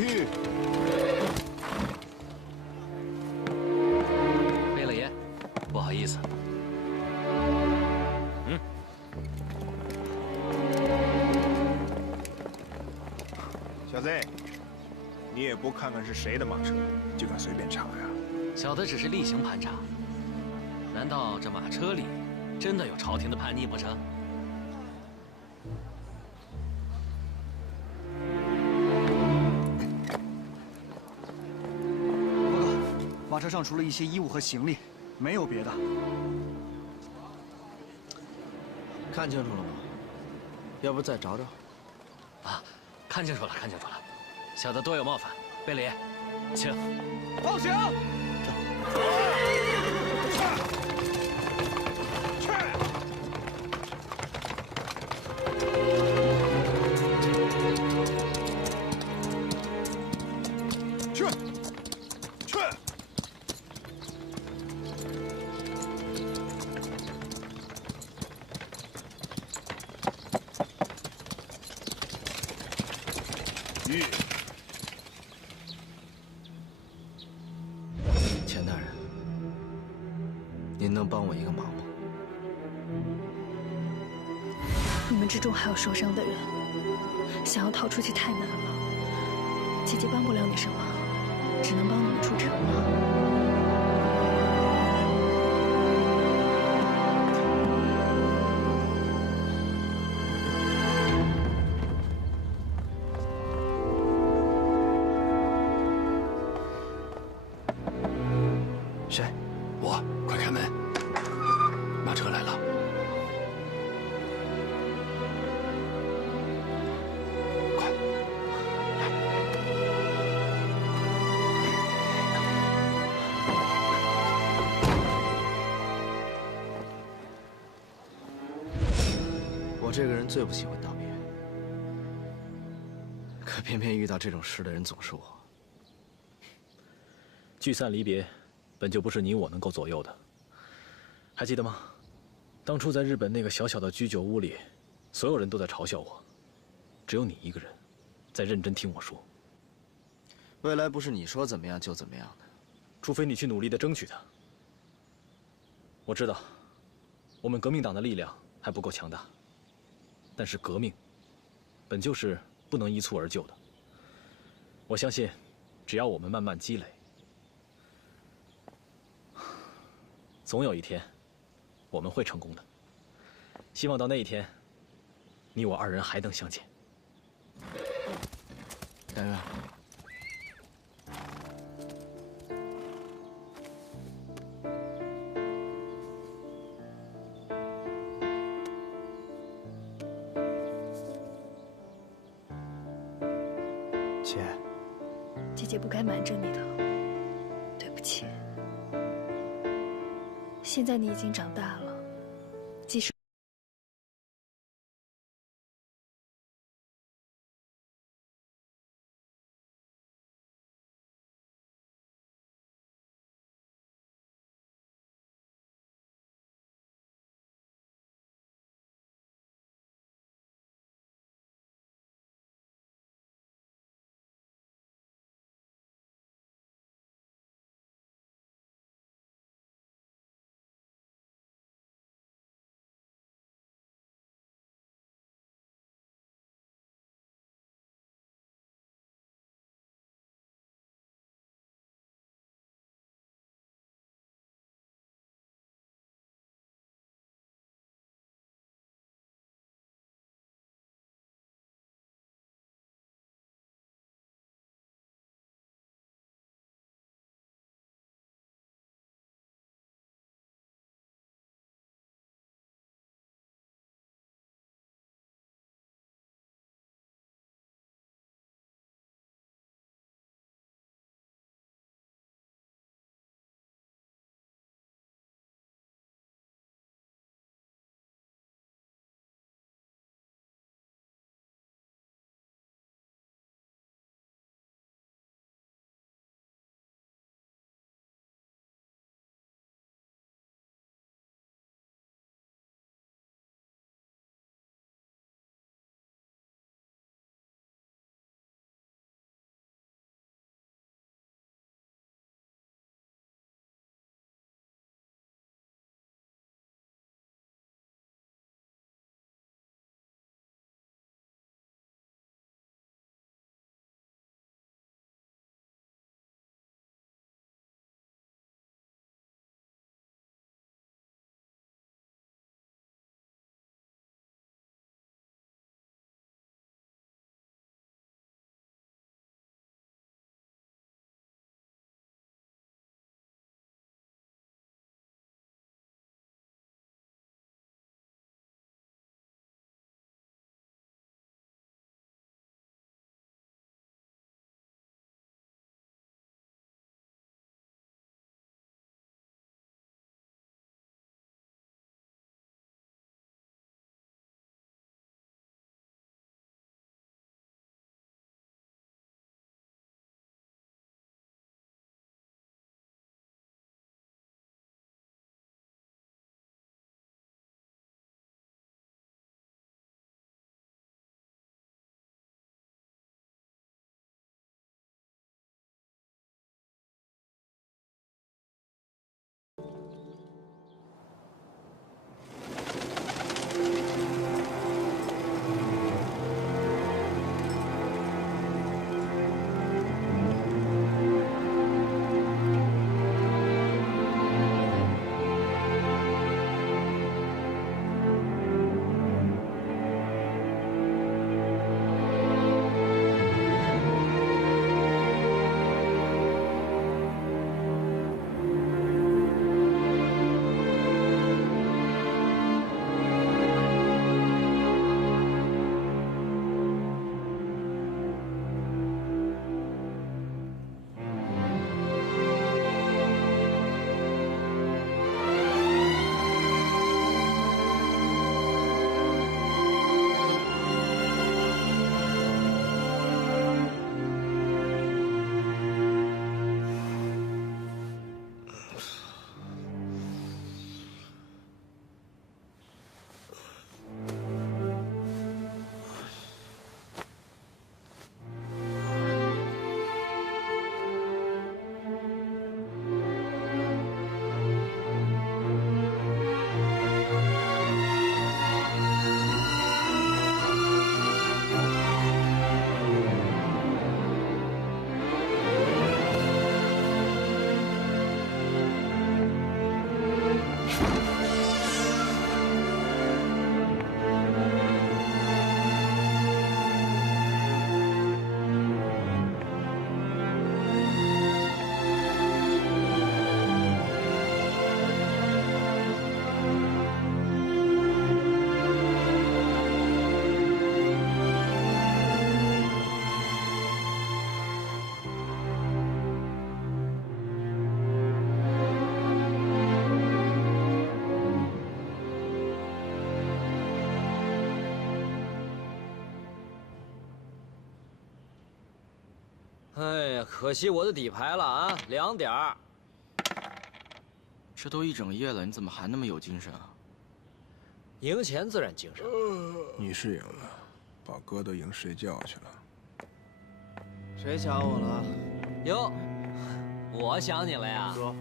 玉，贝勒爷，不好意思。小子，你也不看看是谁的马车，就敢随便查呀？小的只是例行盘查，难道这马车里真的有朝廷的叛逆不成？报告，马车上除了一些衣物和行李，没有别的。看清楚了吗？要不再找找？啊，看清楚了，看清楚了，小的多有冒犯，贝勒爷，请。放行。去，去。玉，钱大人，您能帮我一个忙吗？你们之中还有受伤的人，想要逃出去太难了。姐姐帮不了你什么，只能帮你们出城了。谁？我，快开门！马车来了。快，我这个人最不喜欢道别，可偏偏遇到这种事的人总是我。聚散离别，本就不是你我能够左右的。还记得吗？当初在日本那个小小的居酒屋里，所有人都在嘲笑我，只有你一个人在认真听我说。未来不是你说怎么样就怎么样的，除非你去努力的争取它。我知道，我们革命党的力量还不够强大，但是革命本就是不能一蹴而就的。我相信，只要我们慢慢积累，总有一天，我们会成功的。希望到那一天，你我二人还能相见。但愿。姐，姐姐不该瞒着你的，对不起。现在你已经长大了，即使哎呀，可惜我的底牌了啊，2点儿。这都一整夜了，你怎么还那么有精神啊？赢钱自然精神。你是赢了，把哥都赢睡觉去了。谁想我了？哟，我想你了呀，哥。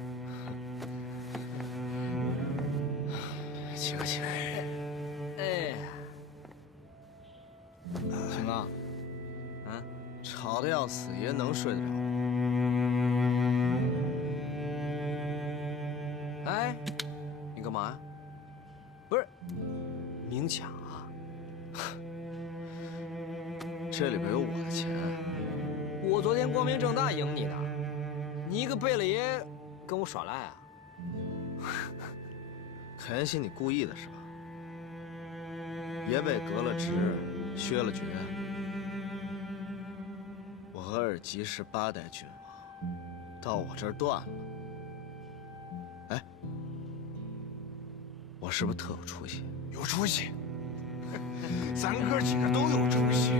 起个起。哎，行啊。吵得要死，爷能睡得着？哎，你干嘛呀？不是，明抢啊？这里边有我的钱。我昨天光明正大赢你的，你一个贝勒爷跟我耍赖啊？可妍希，你故意的是吧？爷被革了职，削了爵。我和尔吉是8代君王，到我这儿断了。哎，我是不是特有出息？有出息，咱哥几个都有出息。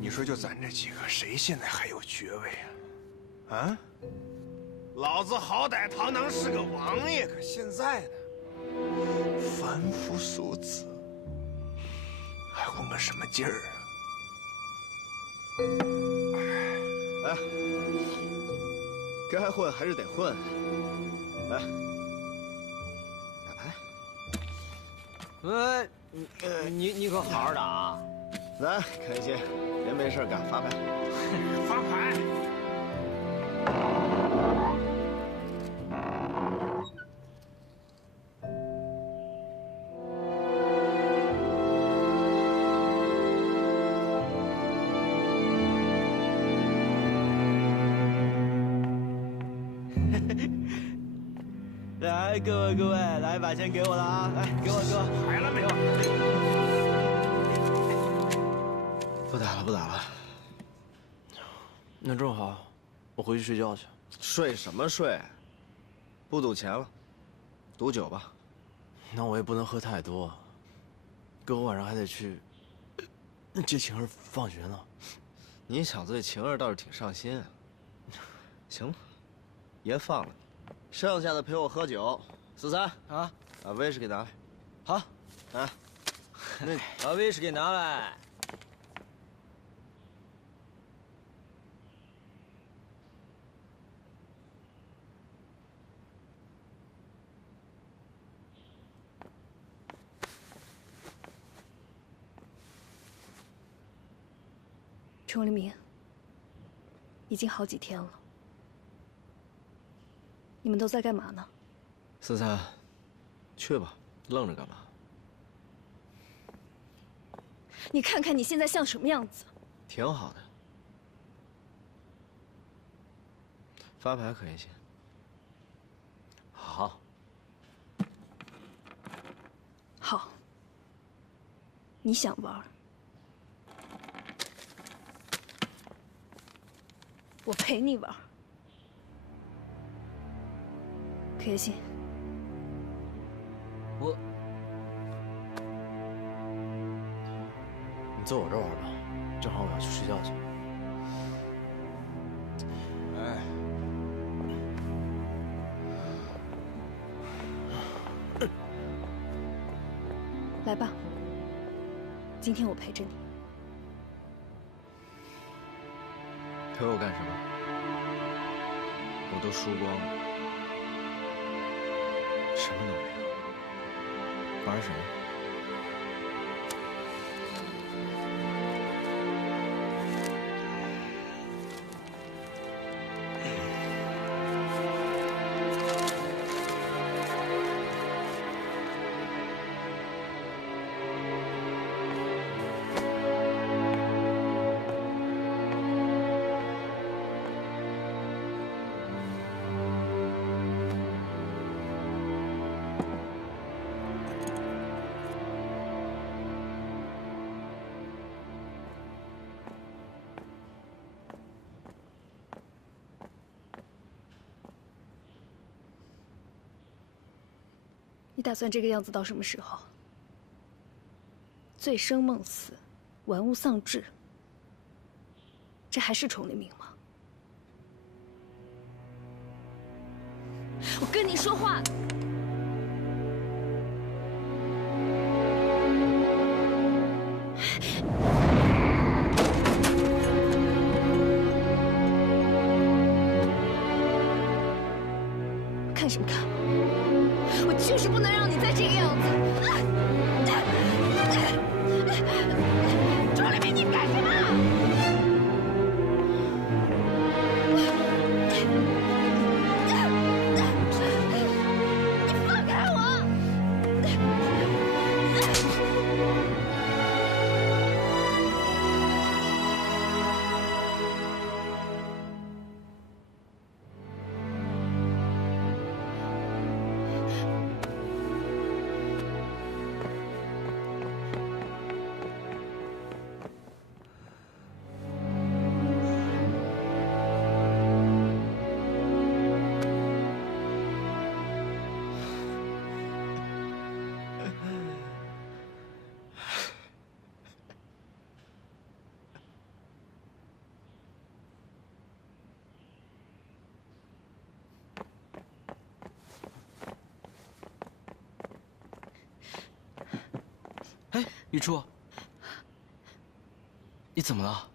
你说就咱这几个，谁现在还有爵位啊？啊？老子好歹堂堂是个王爷，可现在呢，凡夫俗子，还混个什么劲儿啊？哎，该混还是得混。来，打牌。你可好好打啊！来，可妍希，别没事干，发牌。发牌。来，各位，来把钱给我了啊！来，给我。牌了没有？不打了，不打了。那正好，我回去睡觉去。睡什么睡？不赌钱了，赌酒吧。那我也不能喝太多，哥，我晚上还得去接晴儿放学呢。你小子对晴儿倒是挺上心啊。行了，爷放了你，剩下的陪我喝酒。43啊，把威士忌拿来。好，啊，把威士忌拿来。钟离明，已经好几天了，你们都在干嘛呢43，去吧，愣着干嘛？你看看你现在像什么样子？挺好的。发牌可妍希。好。好，你想玩，我陪你玩。可妍希，你坐我这儿玩吧，正好我要去睡觉去。哎，来吧，今天我陪着你。陪我干什么？我都输光了，什么都没有。玩什么？你打算这个样子到什么时候？醉生梦死，玩物丧志。这还是崇黎明吗？我跟你说话呢。看什么看？我就是不能让你再这个样子！周黎明，你干什么？你放开我！哎，雨初，你怎么了？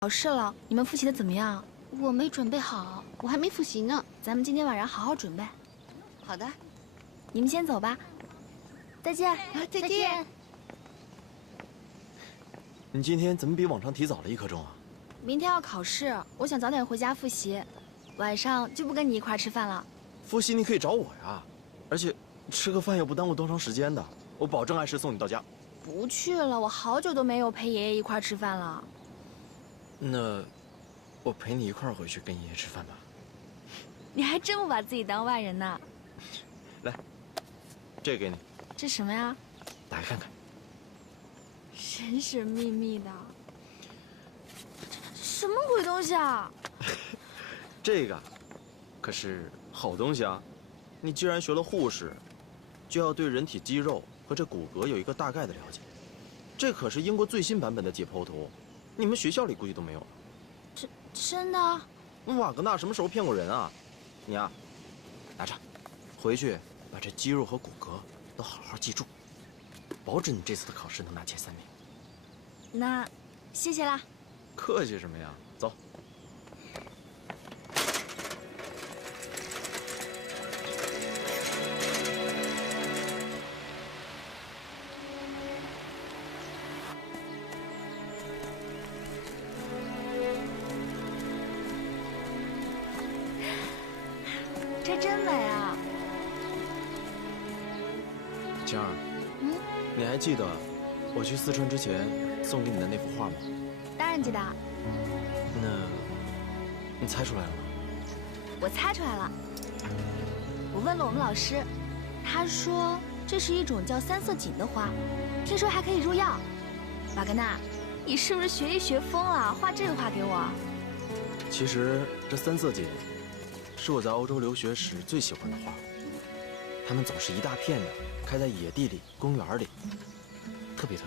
考试了，你们复习的怎么样？我没准备好，我还没复习呢。咱们今天晚上好好准备。好的，你们先走吧，再见。再见。你今天怎么比往常提早了1刻钟啊？明天要考试，我想早点回家复习，晚上就不跟你一块吃饭了。复习你可以找我呀，而且吃个饭又不耽误多长时间的，我保证按时送你到家。不去了，我好久都没有陪爷爷一块吃饭了。那我陪你一块儿回去跟爷爷吃饭吧。你还真不把自己当外人呢。来，这个给你，这什么呀？打开看看。神神秘秘的，什么鬼东西啊？这个可是好东西啊！你既然学了护士，就要对人体肌肉和这骨骼有一个大概的了解。这可是英国最新版本的解剖图，你们学校里估计都没有。真的？瓦格纳什么时候骗过人啊？你啊，拿着，回去把这肌肉和骨骼都好好记住，保准你这次的考试能拿前3名。那，谢谢啦。客气什么呀？走。这真美啊！晴儿，你还记得我去四川之前送给你的那幅画吗？当然记得。那，你猜出来了吗？我猜出来了。我问了我们老师，他说这是一种叫三色堇的花，听说还可以入药。瓦格纳，你是不是学医学疯了，画这个画给我？其实这三色堇是我在欧洲留学时最喜欢的花，它们总是一大片的开在野地里、公园里，特别美。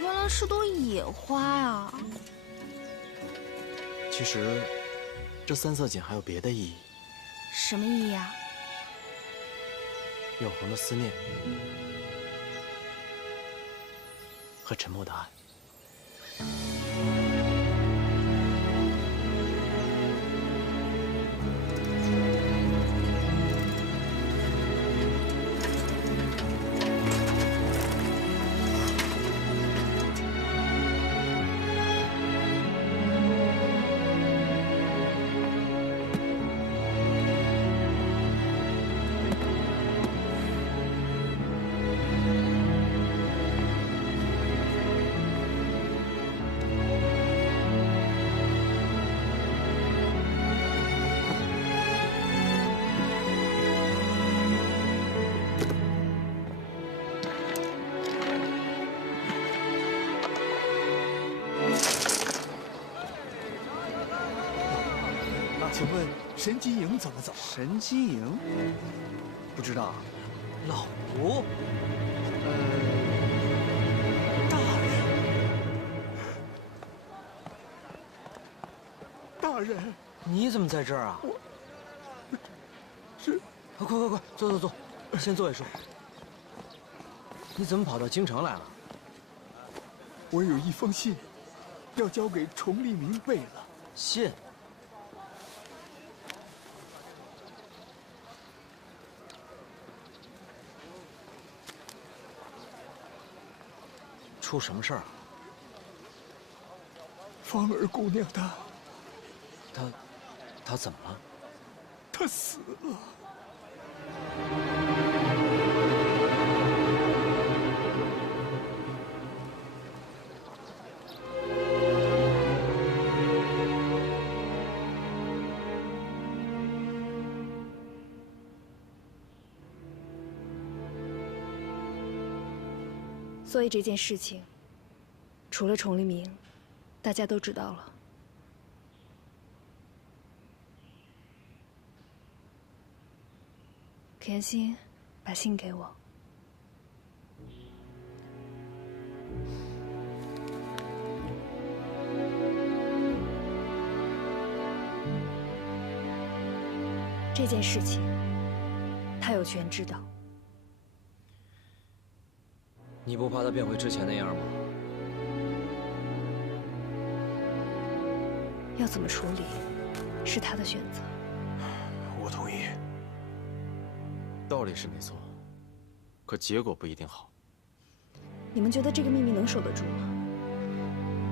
原来是朵野花呀！其实，这三色堇还有别的意义。什么意义啊？永恒的思念和沉默的爱。请问神机营怎么走？神机营？不知道。老吴，大人，你怎么在这儿啊？快，坐，先坐一说。你怎么跑到京城来了？我有一封信，要交给崇利明贝勒。信？出什么事儿啊？芳儿姑娘她怎么了？她死了。所以这件事情，除了崇利明，大家都知道了。田心，把信给我。这件事情，他有权知道。你不怕他变回之前那样吗？要怎么处理，是他的选择。我同意。道理是没错，可结果不一定好。你们觉得这个秘密能守得住吗？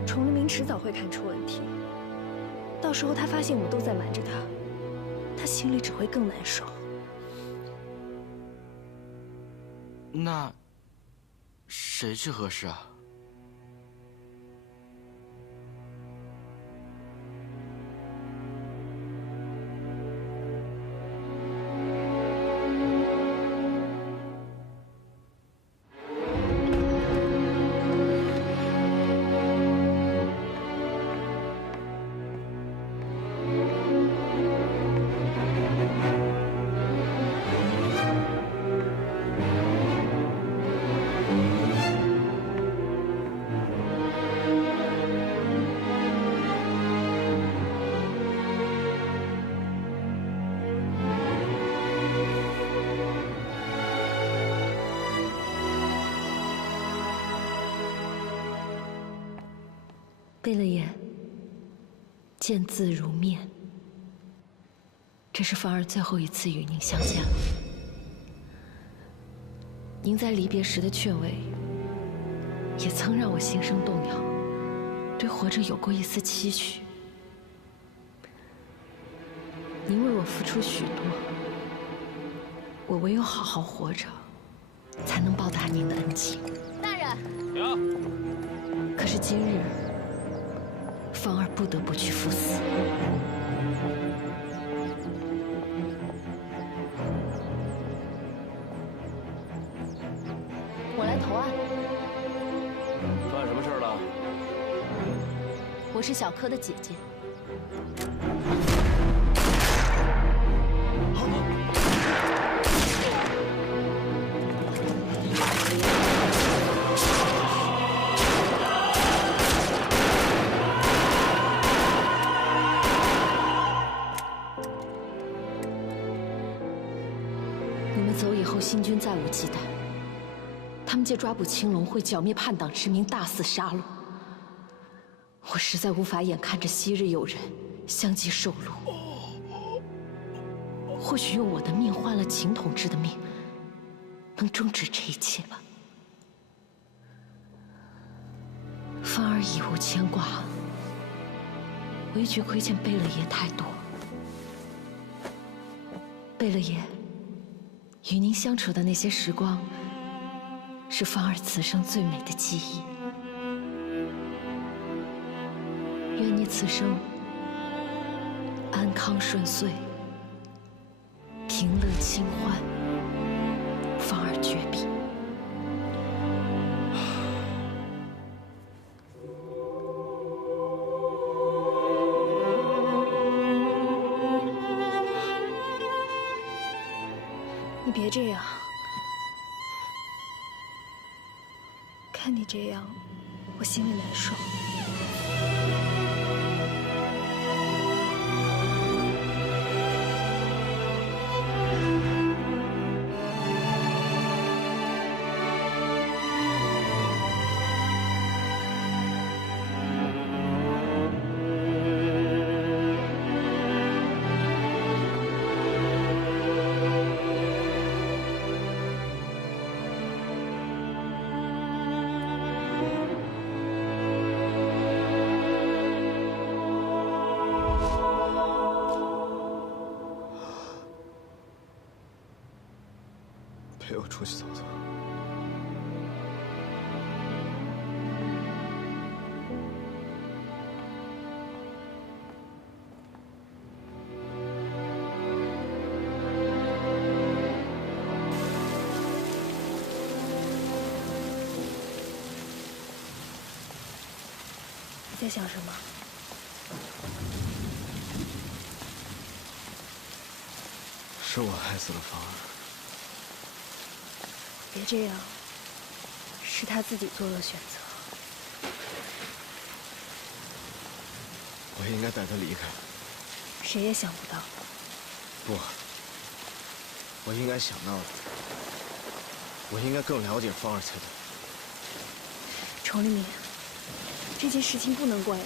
崇黎明迟早会看出问题，到时候他发现我们都在瞒着他，他心里只会更难受。那谁去核实啊？贝勒爷，见字如面。这是芳儿最后一次与您相见了。您在离别时的劝慰，也曾让我心生动摇，对活着有过一丝期许。您为我付出许多，我唯有好好活着，才能报答您的恩情。大人，可是今日，芳儿不得不去赴死。我来投案。发生什么事了？我是小柯的姐姐。你们走以后，新军再无忌惮。他们借抓捕青龙会剿灭叛党之名，大肆杀戮。我实在无法眼看着昔日友人相继受戮。或许用我的命换了秦统治的命，能终止这一切吧。芳儿已无牵挂，唯觉亏欠贝勒爷太多。贝勒爷，与您相处的那些时光，是芳儿此生最美的记忆。愿你此生安康顺遂，平乐清欢，芳儿绝笔。你别这样，看你这样，我心里难受。陪我出去走走。你在想什么？是我害死了芳儿。别这样，是他自己做了选择。我应该带他离开。谁也想不到。不，我应该想到的。我应该更了解芳儿才对。崇黎明，这件事情不能怪你。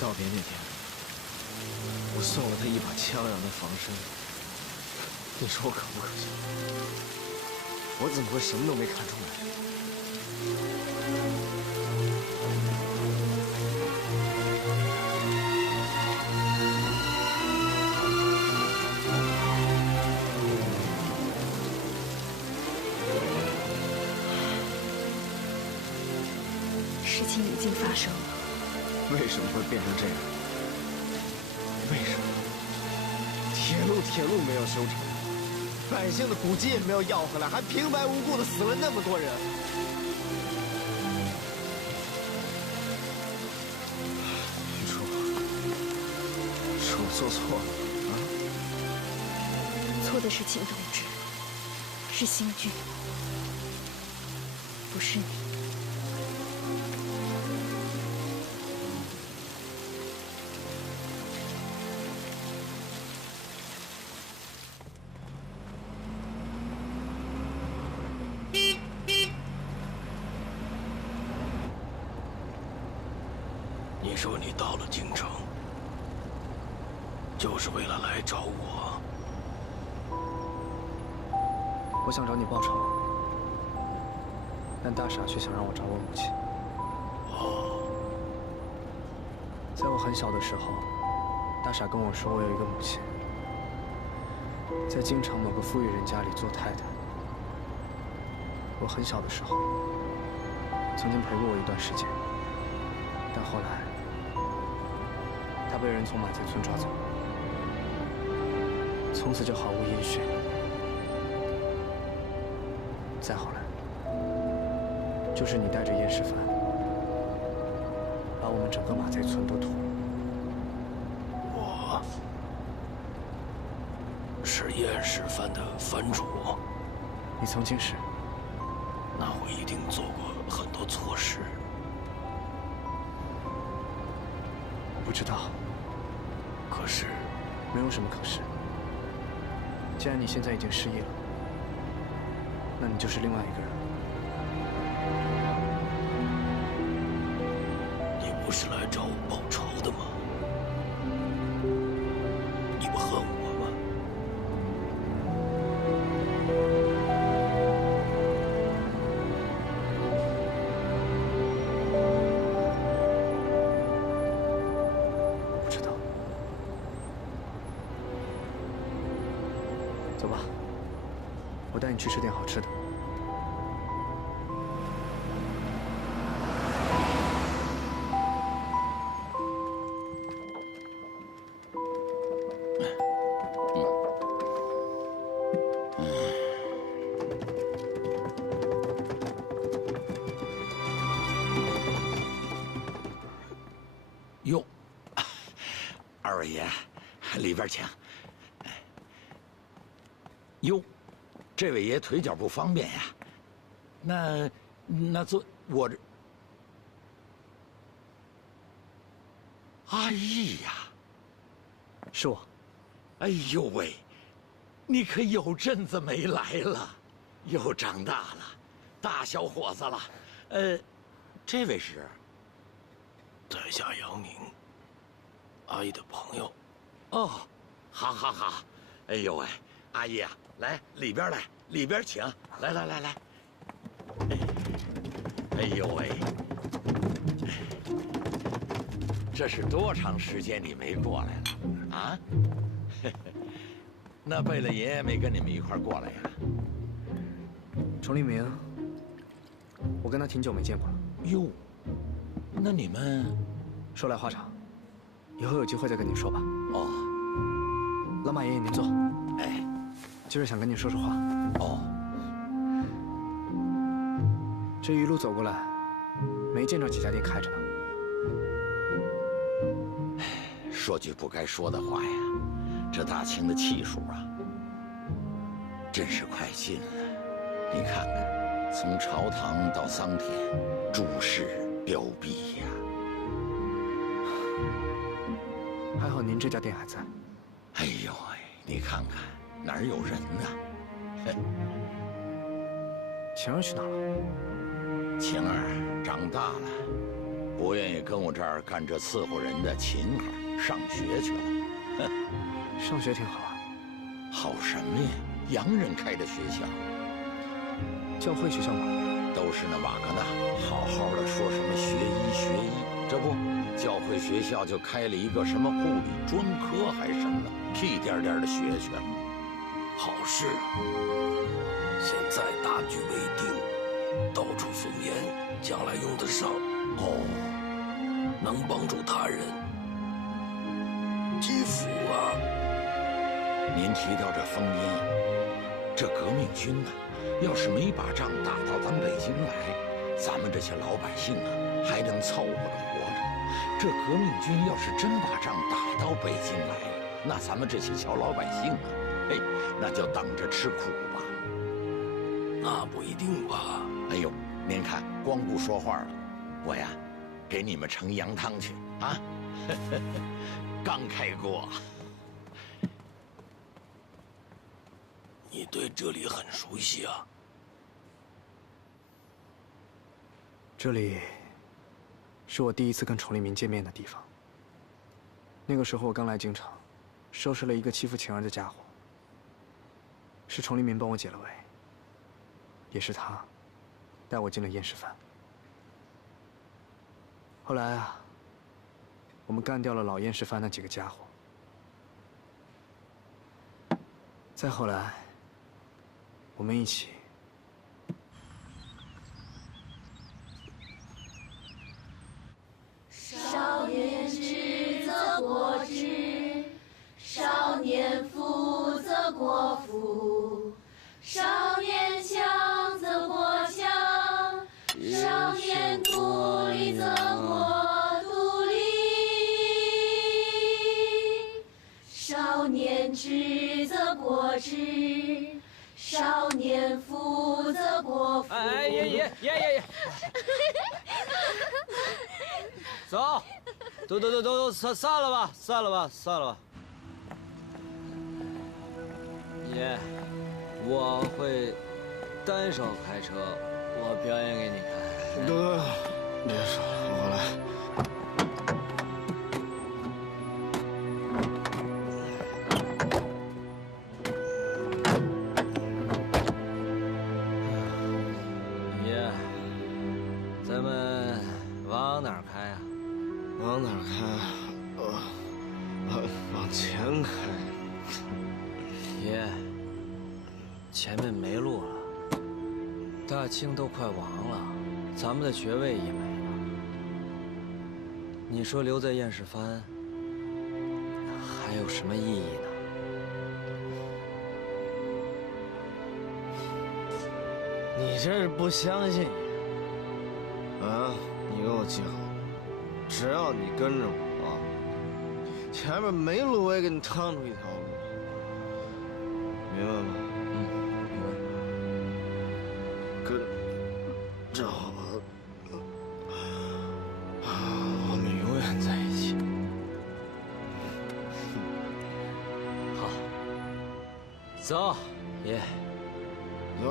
道别那天，我送了他一把枪让他防身。你说我可不可笑？我怎么会什么都没看出来？事情已经发生了。为什么会变成这样？为什么？铁路没有修成，百姓的古迹也没有要回来，还平白无故的死了那么多人。玉初，是我做错了啊！错的是秦同志，是星君，不是你。你说你到了京城，就是为了来找我？我想找你报仇，但大傻却想让我找我母亲。哦，在我很小的时候，大傻跟我说，我有一个母亲，在京城某个富裕人家里做太太。我很小的时候，曾经陪过我一段时间，但后来，她被人从马街村抓走，从此就毫无音讯。再后来，就是你带着燕世蕃，把我们整个马贼村都屠了。我是燕世蕃的藩主，你曾经是。那我一定做过很多错事。不知道。可是，没有什么可是。既然你现在已经失忆了，那你就是另外一个人。你不是来找我报仇的吗？你不恨我吗？我不知道。走吧，我带你去吃点好吃的。哟，二位爷，里边请。哟，这位爷腿脚不方便呀，那坐我这。阿义呀，是我。哎呦喂，你可有阵子没来了，又长大了，大小伙子了。这位是？在下杨明，阿义的朋友。哦，好，好，好。哎呦喂，阿义啊，来里边来，里边请。来。哎呦喂，这是多长时间你没过来了啊？那贝勒爷没跟你们一块过来呀？崇立明，我跟他挺久没见过了。哟，那你们说来话长，以后有机会再跟你说吧。哦，老马爷爷您坐。哎，就是想跟你说说话。哦，这一路走过来，没见着几家店开着呢。说句不该说的话呀，这大清的气数啊，真是快尽了。你看看，从朝堂到桑田，诸事凋敝呀。还好您这家店还在。哎呦喂，你看看哪儿有人呢？晴儿去哪儿了？晴儿长大了，不愿意跟我这儿干这伺候人的勤活，上学去了。哼，上学挺好啊。好什么呀？洋人开的学校，教会学校嘛。都是那瓦格纳好好的说什么学医学医，这不，教会学校就开了一个什么护理专科还是什么的，屁颠颠的学去了。好事，现在大局为定，到处奉言，将来用得上。哦，能帮助他人，积福啊！您提到这烽烟，这革命军呢，要是没把仗打到咱北京来，咱们这些老百姓啊还能凑合着活着。这革命军要是真把仗打到北京来了，那咱们这些小老百姓啊，嘿，那就等着吃苦吧。那不一定吧？哎呦，您看，光不说话了，我呀，给你们盛羊汤去啊！刚开锅。你对这里很熟悉啊？这里是我第一次跟崇利民见面的地方。那个时候我刚来京城，收拾了一个欺负晴儿的家伙。是崇利民帮我解了围，也是他带我进了燕师藩。后来啊，我们干掉了老燕师藩那几个家伙。再后来，我们一起。少年智则国智，少年富则国富，少年强则国强，少年独立则国独立。少年智则国智，少年富则国富。哎，爷！走，都散了吧，散了吧。爷，我会单手开车，我表演给你看。得，别说了，我来。爷，咱们往哪儿开啊？往哪儿开？往前开。爷，前面没路了，大清都快亡了，咱们的爵位也没了。你说留在燕世藩还有什么意义呢？你这是不相信啊？你给我记好，只要你跟着我，前面没路我也给你趟出一条路，明白吗？明白。跟着我们永远在一起。好，走，爷，走。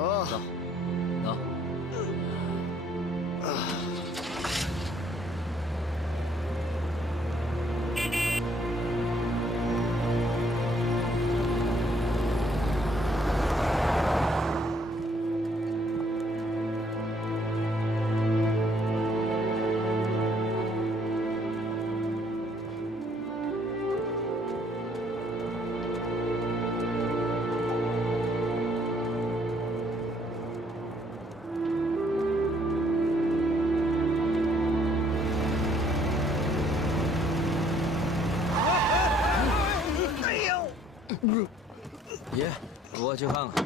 走。爷，我去看看。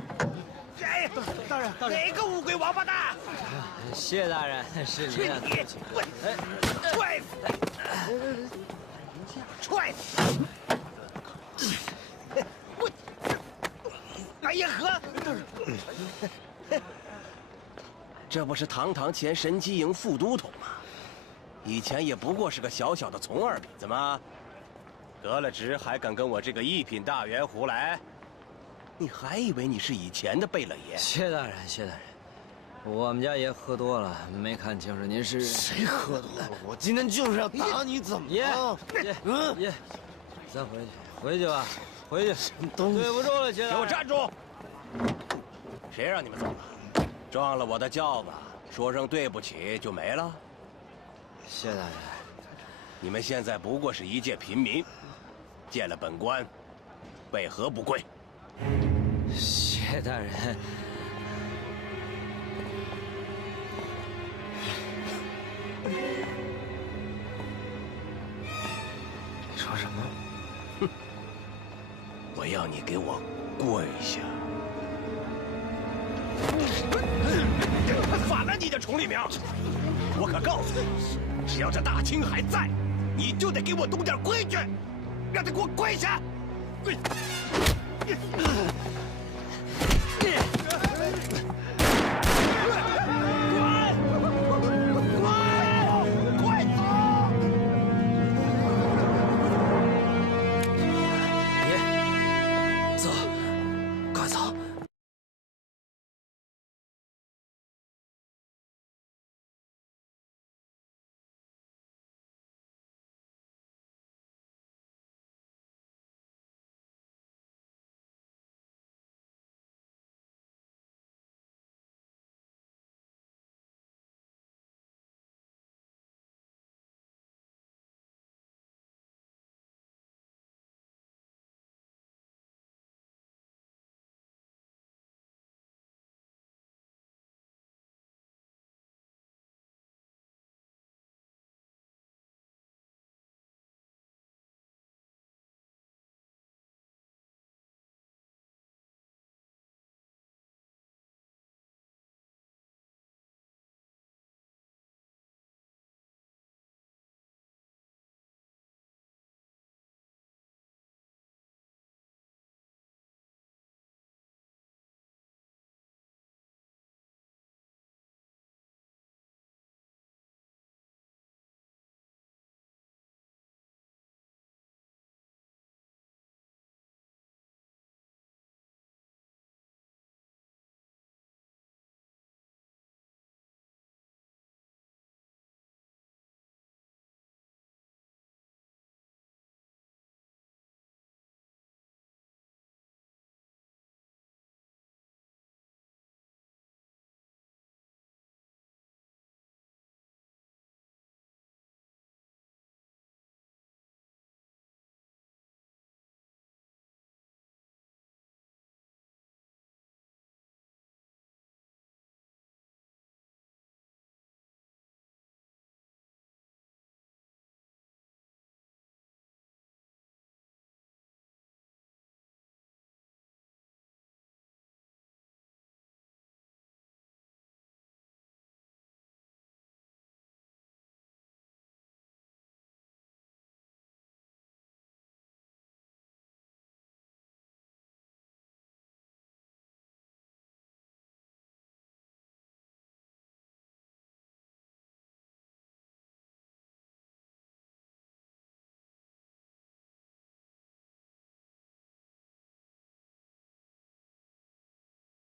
哎，大人，哪个乌龟王八蛋？谢大人，是您的客气。踹死！踹死！我，哎呀呵！这不是堂堂前神机营副都统吗？以前也不过是个小小的从二品，怎么得了职还敢跟我这个一品大员胡来？你还以为你是以前的贝勒爷？谢大人，谢大人。我们家爷喝多了，没看清楚您是谁喝多了？我今天就是要打你，怎么了？爷，咱回去吧，回去。对不住了，谢大人。给我站住！谁让你们走了？撞了我的轿子，说声对不起就没了？谢大人，你们现在不过是一介平民，见了本官，为何不跪？谢大人。你说什么？哼！我要你给我跪下！反了你的崇利名！我可告诉你，只要这大清还在，你就得给我懂点规矩，让他给我跪下！跪！